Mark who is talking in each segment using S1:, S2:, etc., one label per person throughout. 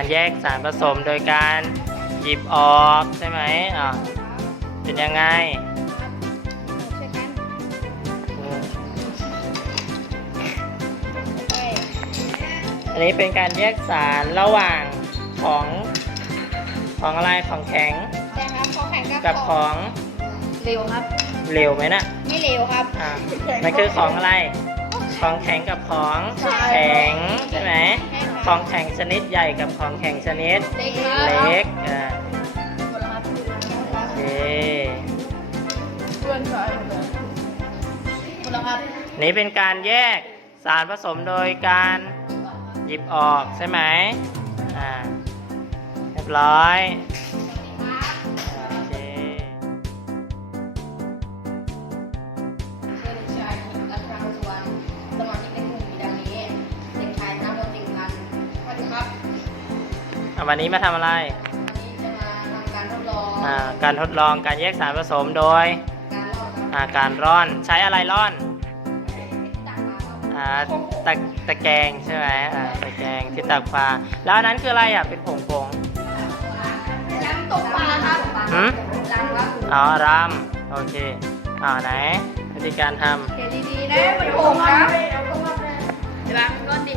S1: การแยกสารผสมโดยการหยิบออกใช่ไหมอ่าเป็นยังไง
S2: ช่วยกัน
S1: อืม
S2: ไป
S1: อันนี้เป็นการแยกสารระหว่างของของอะไรของแข็ง
S2: แต่ครับของแข็ง
S1: กั
S2: กั
S1: บบของ
S2: เร็วครับ
S1: เหลวไหมนะ
S2: ไม่เร็วครับ
S1: อ่ามันคือของอะไร ของแข็งกับของแข็งใช่ไหมของแข็งชนิดใหญ่กับของแข็งชนิด
S2: เล็ก
S1: เล็กอ่า
S2: หมดแล้วครับ
S1: โอเค
S2: เพื่อนชายหมดแล้วครับ
S1: นี่เป็นการแยกสารผสมโดยการหยิบออกใช่ไหมอ่าเรียบร้อย อะวันนี้มาทำอะไร
S2: วันนี้จะมาทำการทดลอง
S1: อ่าการทดลองการแยกสารผสมโดย
S2: การลอกครับ
S1: อ่าการร่อนใช้อะไรร่อน
S2: ต่างๆครับ
S1: อ่าตะตะแกรงใช่ไหมอ่าตะแกรงที่ตักปลาแล้วอันนั้นคืออะไรอะเป็นผงผง
S2: น้ำตกปลาครับ
S1: หืม
S2: ดังครับ
S1: ๆอ๋อรำโอเคอ่าไหนวิธีการท
S2: เขียนดีๆนะมันโกงนะเดี๋ยวบางร้อนดิ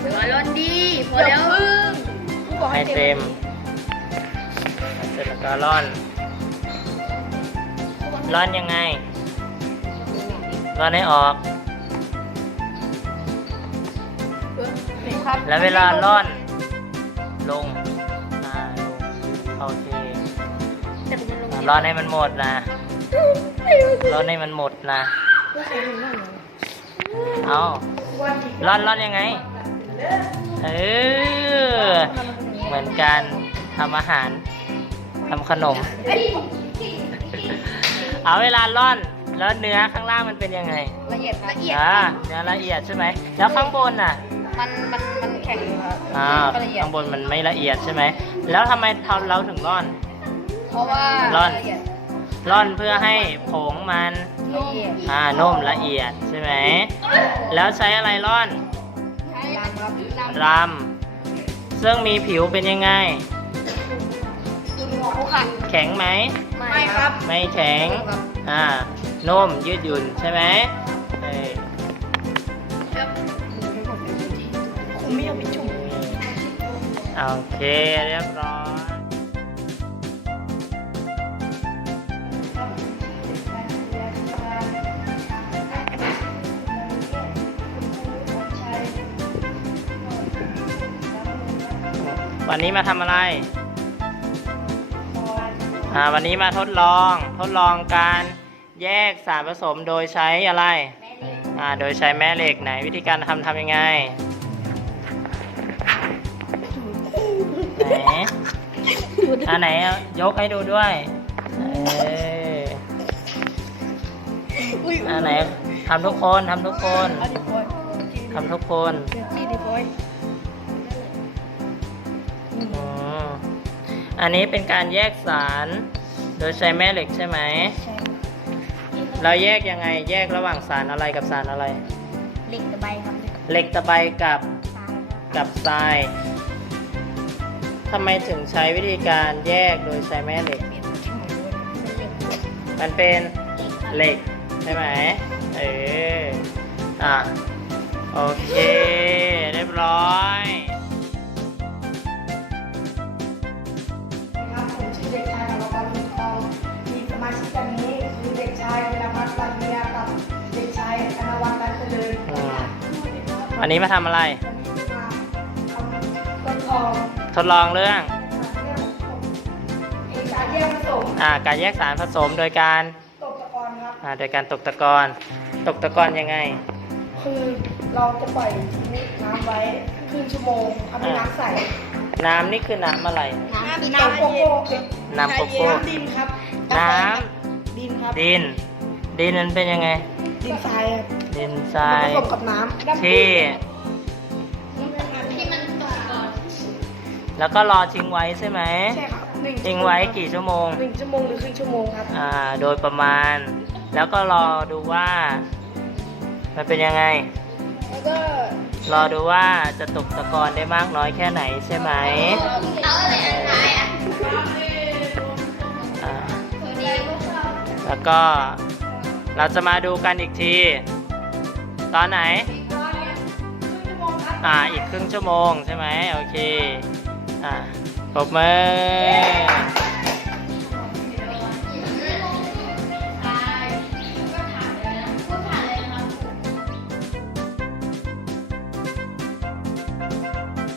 S2: เดี๋ยวร้อนดีพอแล้วพึ่งำ
S1: ให้เต็มเสร็จแล้วก็ร่อน ร่อนยังไง ร่อนให้ออก
S2: ครับ
S1: แล้วเวลาร่อน ลง อ่า ลง โอเคอ่าร่อนให้มันหมดนะร่อนให้มันหมดนะเอาร่อนร่อนยังไง เออ เหมือนการทำอาหารทำขนม เอาเวลาร่อนแล้วเนื้อข้างล่างมันเป็นยังไง
S2: ละเอียดละเอียด
S1: อ่าเนื้อละเอียดใช่ไหมแล้วข้างบนน่ะ
S2: มันมันมันแข็งอยู่ครับ
S1: อ่า
S2: ก็ละเอียด
S1: ข้างบนมันไม่ละเอียดใช่ไหมแล้วทำไมเราถึงร่อน
S2: เพราะว่า
S1: ร่อน
S2: ละเอียด
S1: ร่อนเพื่อให้ผงมัน
S2: ละเอียด
S1: อ่านุ่มละเอียดใช่ไหมแล้วใช้อะไรร่อน
S2: ใช้ลำครับล
S1: รำ ซึ่งมีผิวเป็นยังไงำ
S2: ผู้ขัด
S1: แข็งไหม
S2: ไม่ครับ
S1: ไม่แข็ง อ่านุ่มยืดหยุ่นใช่ไหมเออ
S2: ผมไม่เอาไปจุ่ม
S1: โอเค เรียบร้อย วันนี้มาทำอะไร อ่า วันนี้มาทดลอง ทดลองการแยกสารผสมโดยใช้อะไร อ่า โดยใช้แม่เหล็กไหน วิธีการทำทำยังไง ไหนอันไหนเอายกให้ดูด้วยเอออันไหนทำทุกคนทำทุกคนทำทุกคน
S2: อั
S1: นนี้เป็นการแยกสารโดยใช้แม่เหล็กใช่ไหมเราแยกยังไงแยกระหว่างสารอะไรกับสารอะไร
S2: เล็กตะไบครับ
S1: เหล็กตะไบกับ
S2: ตายครับ
S1: กับทรายทำไมถึงใช้วิธีการแยกโดยใช้แม่เหล็กมันเป็น เหล็กใช่ไหมเอออะ โอเค เรียบร้อย วันนี้มาทำอะไร
S3: วันนี้จะมาทำต้นทอง
S1: ทดลองเรื่อง
S3: เอกการแยกผสม
S1: อ่า การแยกสารผสมโดยการ
S3: ตกตะกอนครับ
S1: อ่า โดยการตกตะกอน ตกตะกอนยังไง
S3: คือเราจะปล่อยทิ้งน้ำไว้ครึ่งชั่วโมงเอาเป็นน้ำใส
S1: น้ำนี่คือน้ำอะไร
S2: น้ำ
S3: น้ำโกโก้ครับ
S1: น้ำโกโก้
S3: น้ำดินครับ
S1: น้
S3: ดินครับำ
S1: ดิน ดินมันเป็นยังไง
S3: ดินทรายครับ
S1: ดินทราย
S3: ผสมกับน้ำ
S1: ที่
S2: ที่มันตกก่อน
S1: แล้วก็รอทิ้งไว้ใช่ไหม
S3: ใช่ครับหนึ่
S1: ทิ้งไว้กี่ชั่วโมง
S3: หนึ่งชั่วโมงหรือครึ่งชั่วโมงครับ
S1: อ่า โดยประมาณ แล้วก็รอดูว่า มันเป็นยังไง
S3: แล้วก็
S1: รอดูว่าจะตกตะกอนได้มากน้อยแค่ไหนใช่ไหม
S2: เอาอะไรอันไหนอะ
S1: อ่า
S2: ตัวนี้ก็ชอบ
S1: แล้วก็ เราจะมาดูกันอีกที ตอนไหน อ่า อีกครึ่งชั่วโมงใช่ไหมโอเค อ่าปรบมือ